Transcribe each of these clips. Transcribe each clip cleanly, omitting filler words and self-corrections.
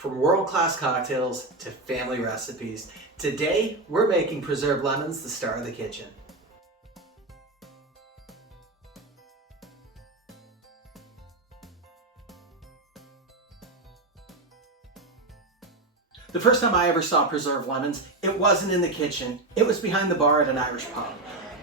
From world-class cocktails to family recipes, today we're making preserved lemons the star of the kitchen. The first time I ever saw preserved lemons, it wasn't in the kitchen, it was behind the bar at an Irish pub.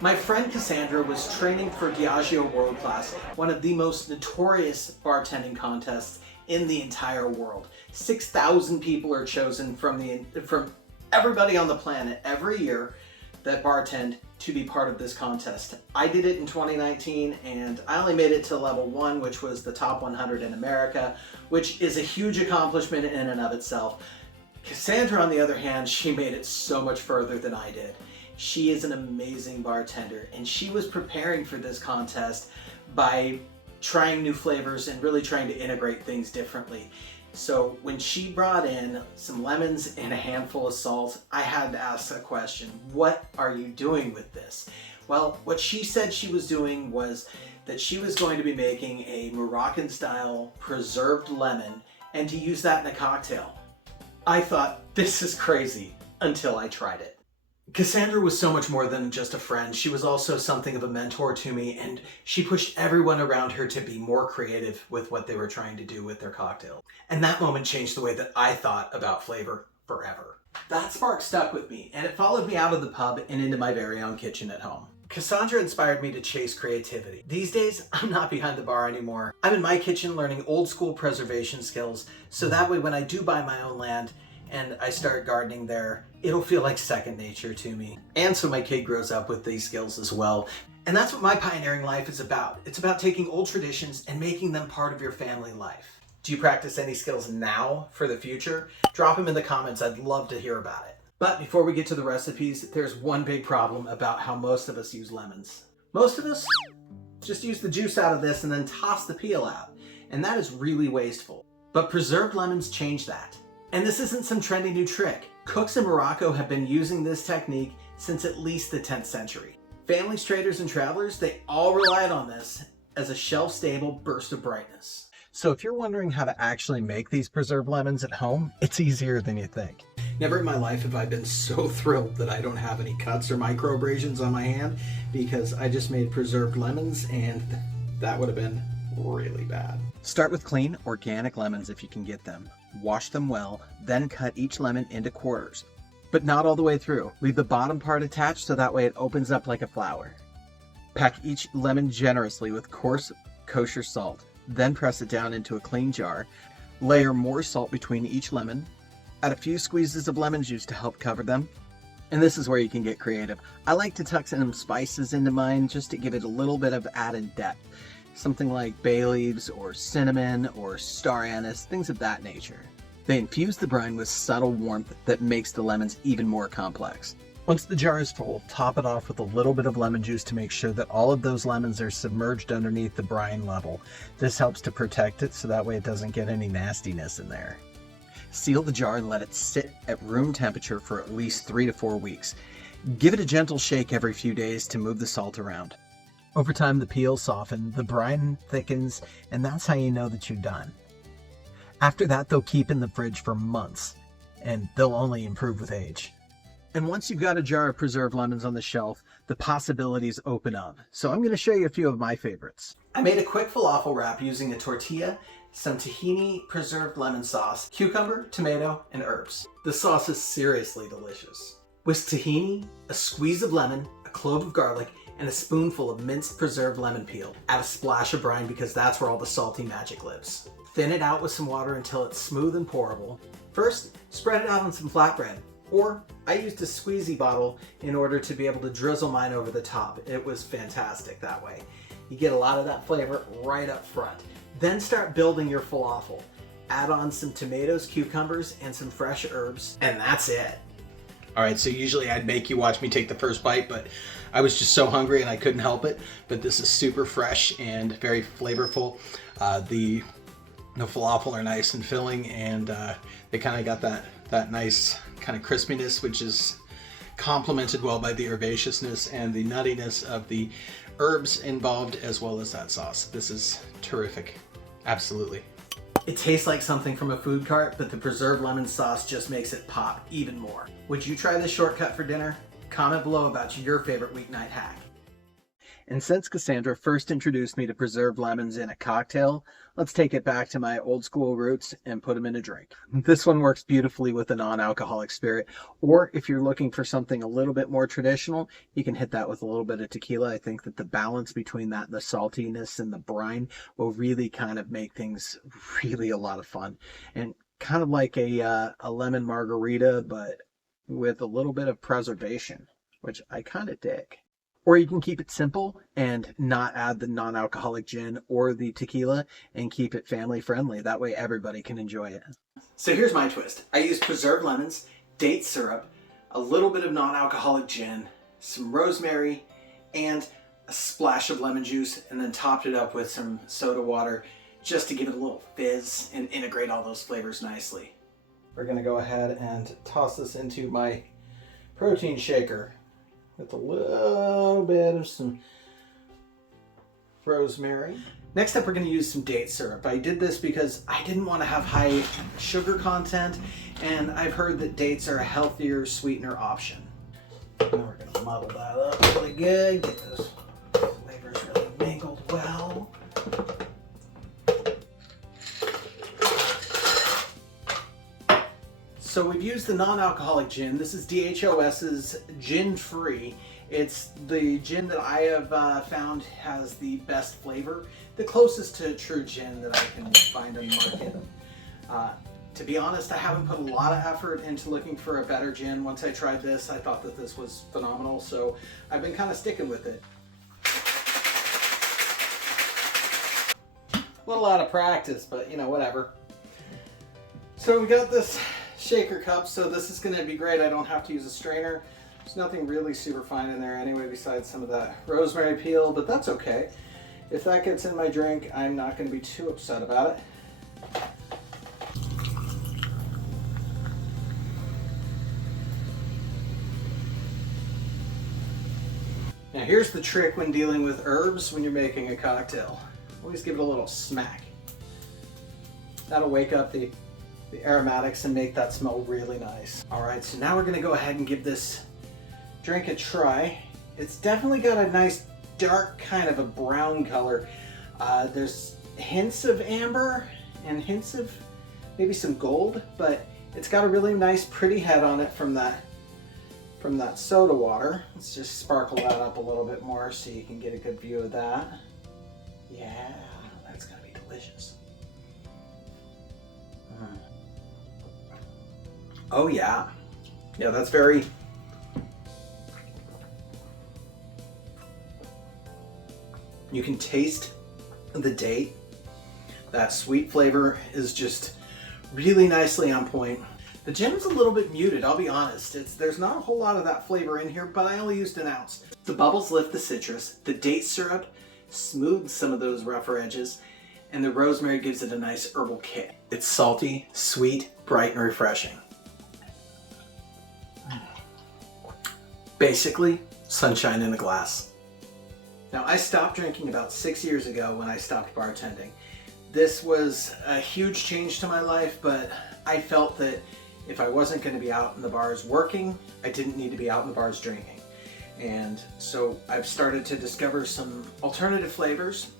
My friend Cassandra was training for Diageo World Class, one of the most notorious bartending contests in the entire world. 6,000 people are chosen from everybody on the planet every year that bartend to be part of this contest. I did it in 2019 and I only made it to level 1, which was the top 100 in America, which is a huge accomplishment in and of itself. Cassandra, on the other hand, she made it so much further than I did. She is an amazing bartender and she was preparing for this contest by trying new flavors and really trying to integrate things differently. So when she brought in some lemons and a handful of salt, I had to ask a question: what are you doing with this? Well, what she said she was doing was that she was going to be making a Moroccan style preserved lemon and to use that in a cocktail. I thought, this is crazy, until I tried it. Cassandra was so much more than just a friend. She was also something of a mentor to me, and she pushed everyone around her to be more creative with what they were trying to do with their cocktail. And that moment changed the way that I thought about flavor forever. That spark stuck with me, and it followed me out of the pub and into my very own kitchen at home. Cassandra inspired me to chase creativity. These days, I'm not behind the bar anymore. I'm in my kitchen learning old school preservation skills, so that way when I do buy my own land and I start gardening there, it'll feel like second nature to me. And so my kid grows up with these skills as well. And that's what my pioneering life is about. It's about taking old traditions and making them part of your family life. Do you practice any skills now for the future? Drop them in the comments, I'd love to hear about it. But before we get to the recipes, there's one big problem about how most of us use lemons. Most of us just use the juice out of this and then toss the peel out. And that is really wasteful. But preserved lemons change that. And this isn't some trendy new trick. Cooks in Morocco have been using this technique since at least the 10th century. Families, traders, and travelers, they all relied on this as a shelf-stable burst of brightness. So if you're wondering how to actually make these preserved lemons at home, it's easier than you think. Never in my life have I been so thrilled that I don't have any cuts or microabrasions on my hand, because I just made preserved lemons and that would have been really bad. Start with clean, organic lemons if you can get them. Wash them well, then cut each lemon into quarters, but not all the way through. Leave the bottom part attached so that way it opens up like a flower. Pack each lemon generously with coarse kosher salt, then press it down into a clean jar. Layer more salt between each lemon. Add a few squeezes of lemon juice to help cover them. And this is where you can get creative. I like to tuck some spices into mine just to give it a little bit of added depth. Something like bay leaves or cinnamon or star anise, things of that nature. They infuse the brine with subtle warmth that makes the lemons even more complex. Once the jar is full, top it off with a little bit of lemon juice to make sure that all of those lemons are submerged underneath the brine level. This helps to protect it so that way it doesn't get any nastiness in there. Seal the jar and let it sit at room temperature for at least 3 to 4 weeks. Give it a gentle shake every few days to move the salt around. Over time, the peels soften, the brine thickens, and that's how you know that you're done. After that, they'll keep in the fridge for months, and they'll only improve with age. And once you've got a jar of preserved lemons on the shelf, the possibilities open up. So I'm going to show you a few of my favorites. I made a quick falafel wrap using a tortilla, some tahini preserved lemon sauce, cucumber, tomato, and herbs. The sauce is seriously delicious. With tahini, a squeeze of lemon, a clove of garlic, and a spoonful of minced preserved lemon peel. Add a splash of brine because that's where all the salty magic lives. Thin it out with some water until it's smooth and pourable. First, spread it out on some flatbread. Or I used a squeezy bottle in order to be able to drizzle mine over the top. It was fantastic that way. You get a lot of that flavor right up front. Then start building your falafel. Add on some tomatoes, cucumbers, and some fresh herbs, and that's it. All right, so usually I'd make you watch me take the first bite, but I was just so hungry and I couldn't help it. But this is super fresh and very flavorful. The falafel are nice and filling, and they kind of got that nice kind of crispiness, which is complemented well by the herbaceousness and the nuttiness of the herbs involved, as well as that sauce. This is terrific. Absolutely. It tastes like something from a food cart, but the preserved lemon sauce just makes it pop even more. Would you try this shortcut for dinner? Comment below about your favorite weeknight hack. And since Cassandra first introduced me to preserved lemons in a cocktail, let's take it back to my old school roots and put them in a drink. This one works beautifully with a non-alcoholic spirit, or if you're looking for something a little bit more traditional, you can hit that with a little bit of tequila. I think that the balance between that and the saltiness and the brine will really kind of make things really a lot of fun. And kind of like a lemon margarita, but with a little bit of preservation, which I kind of dig. Or you can keep it simple and not add the non-alcoholic gin or the tequila and keep it family friendly. That way everybody can enjoy it. So here's my twist. I used preserved lemons, date syrup, a little bit of non-alcoholic gin, some rosemary, and a splash of lemon juice, and then topped it up with some soda water just to give it a little fizz and integrate all those flavors nicely. We're gonna go ahead and toss this into my protein shaker with a little bit of some rosemary. Next up, we're going to use some date syrup. I did this because I didn't want to have high sugar content, and I've heard that dates are a healthier sweetener option. Now we're going to muddle that up really good, get those flavors really mingled well. So we've used the non-alcoholic gin. This is DHOS's Gin Free. It's the gin that I have found has the best flavor, the closest to true gin that I can find on the market. To be honest, I haven't put a lot of effort into looking for a better gin. Once I tried this, I thought that this was phenomenal, so I've been kind of sticking with it. A little out of practice, but you know, whatever. So we got this shaker cup, so this is going to be great. I don't have to use a strainer. There's nothing really super fine in there anyway besides some of that rosemary peel, but that's okay. If that gets in my drink, I'm not going to be too upset about it. Now here's the trick when dealing with herbs when you're making a cocktail. Always give it a little smack. That'll wake up the aromatics and make that smell really nice. All right, so now we're gonna go ahead and give this drink a try. It's definitely got a nice dark kind of a brown color. There's hints of amber and hints of maybe some gold, but it's got a really nice pretty head on it from that soda water. Let's just sparkle that up a little bit more so you can get a good view of that. Yeah, that's gonna be delicious. Oh yeah. Yeah, that's very... You can taste the date. That sweet flavor is just really nicely on point. The gin is a little bit muted, I'll be honest. There's not a whole lot of that flavor in here, but I only used an ounce. The bubbles lift the citrus, the date syrup smooths some of those rougher edges, and the rosemary gives it a nice herbal kick. It's salty, sweet, bright, and refreshing. Basically, sunshine in a glass. Now, I stopped drinking about 6 years ago when I stopped bartending. This was a huge change to my life, but I felt that if I wasn't going to be out in the bars working, I didn't need to be out in the bars drinking. And so I've started to discover some alternative flavors,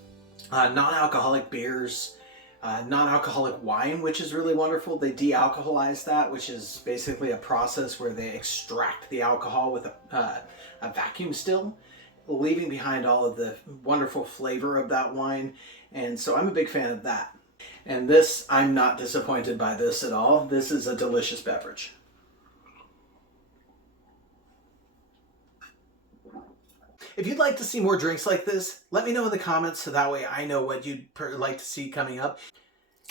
non-alcoholic beers, non-alcoholic wine, which is really wonderful. They de-alcoholize that, which is basically a process where they extract the alcohol with a vacuum still, leaving behind all of the wonderful flavor of that wine. And so I'm a big fan of that. And this, I'm not disappointed by this at all. This is a delicious beverage. If you'd like to see more drinks like this, let me know in the comments so that way I know what you'd like to see coming up.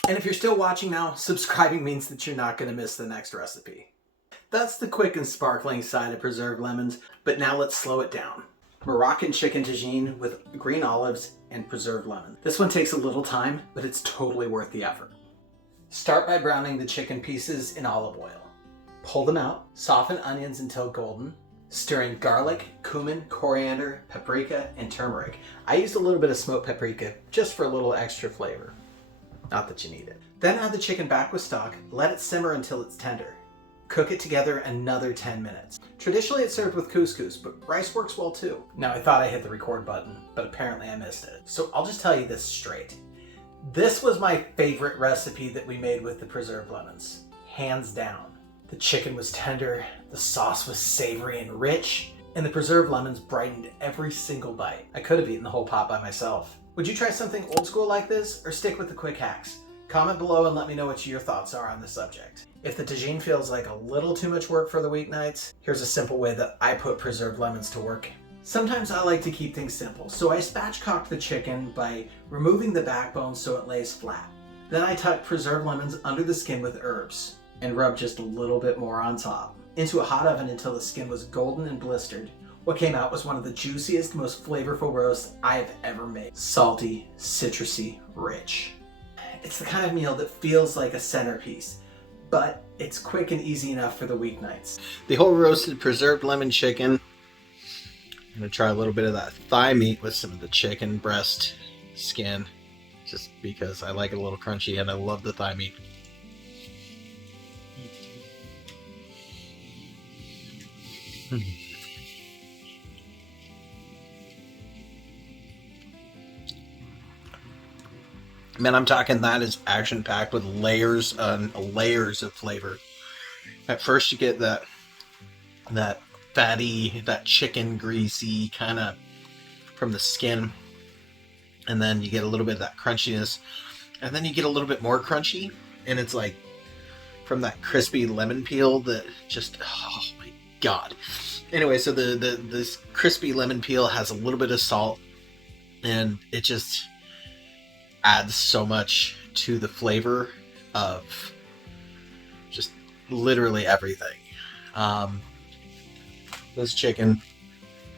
And if you're still watching now, subscribing means that you're not going to miss the next recipe. That's the quick and sparkling side of preserved lemons, but now let's slow it down. Moroccan chicken tagine with green olives and preserved lemon. This one takes a little time, but it's totally worth the effort. Start by browning the chicken pieces in olive oil. Pull them out, soften onions until golden, stir in garlic, cumin, coriander, paprika, and turmeric. I used a little bit of smoked paprika just for a little extra flavor. Not that you need it. Then add the chicken back with stock, let it simmer until it's tender. Cook it together another 10 minutes. Traditionally it's served with couscous, but rice works well too. Now I thought I hit the record button, but apparently I missed it. So I'll just tell you this straight. This was my favorite recipe that we made with the preserved lemons. Hands down. The chicken was tender, the sauce was savory and rich, and the preserved lemons brightened every single bite. I could have eaten the whole pot by myself. Would you try something old school like this, or stick with the quick hacks? Comment below and let me know what your thoughts are on the subject. If the tagine feels like a little too much work for the weeknights, here's a simple way that I put preserved lemons to work. Sometimes I like to keep things simple, so I spatchcock the chicken by removing the backbone so it lays flat. Then I tuck preserved lemons under the skin with herbs and rub just a little bit more on top. Into a hot oven until the skin was golden and blistered. What came out was one of the juiciest, most flavorful roasts I've ever made. Salty, citrusy, rich. It's the kind of meal that feels like a centerpiece, but it's quick and easy enough for the weeknights. The whole roasted preserved lemon chicken. I'm gonna try a little bit of that thigh meat with some of the chicken breast skin, just because I like it a little crunchy and I love the thigh meat. Man, I'm talking that is action-packed with layers and layers of flavor. At first you get that fatty, that chicken greasy kind of from the skin, and then you get a little bit of that crunchiness, and then you get a little bit more crunchy, and it's like from that crispy lemon peel that just, oh my god. Anyway, so this crispy lemon peel has a little bit of salt, and it just adds so much to the flavor of just literally everything. This chicken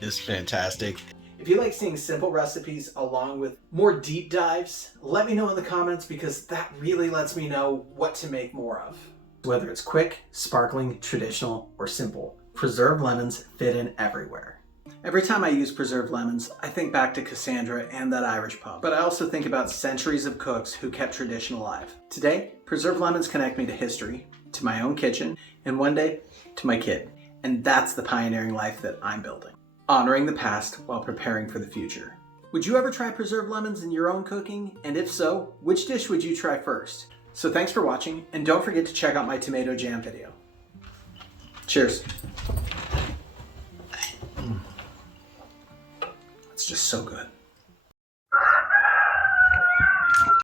is fantastic. If you like seeing simple recipes along with more deep dives, let me know in the comments, because that really lets me know what to make more of. Whether it's quick, sparkling, traditional, or simple, preserved lemons fit in everywhere. Every time I use preserved lemons, I think back to Cassandra and that Irish pub, but I also think about centuries of cooks who kept tradition alive. Today, preserved lemons connect me to history, to my own kitchen, and one day, to my kid. And that's the pioneering life that I'm building. Honoring the past while preparing for the future. Would you ever try preserved lemons in your own cooking? And if so, which dish would you try first? So thanks for watching, and don't forget to check out my tomato jam video. Cheers. It's just so good.